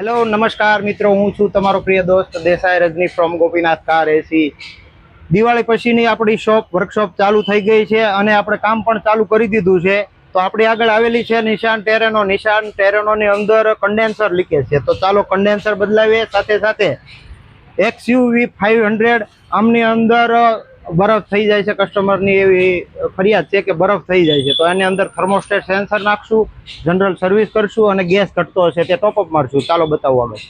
Hello નમસ્કાર મિત્રો, હું છું તમારો પ્રિય દોસ્ત દેસાઈ રજની ફ્રોમ ગોપીનાથ કાર એસી। દિવાળી પછીની આપણી વર્કશોપ ચાલુ થઈ ગઈ છે અને આપણે કામ પણ ચાલુ કરી દીધું છે। તો આપણી આગળ આવેલી છે નિશાન ટેરેનોની અંદર કન્ડેન્સર લીકેજ છે। તો ચાલો કન્ડેન્સર બદલાવીએ। સાથે સાથે XUV 500 આમની અંદર બરફ થઈ જાય છે। કસ્ટમરની એવી ફરિયાદ છે કે બરફ થઈ જાય છે, તો એની અંદર થર્મોસ્ટેટ સેન્સર નાખશું, જનરલ સર્વિસ કરશું અને ગેસ ઘટતો હશે તે ટોપઅપ મારશું। ચાલો બતાવું આગળ।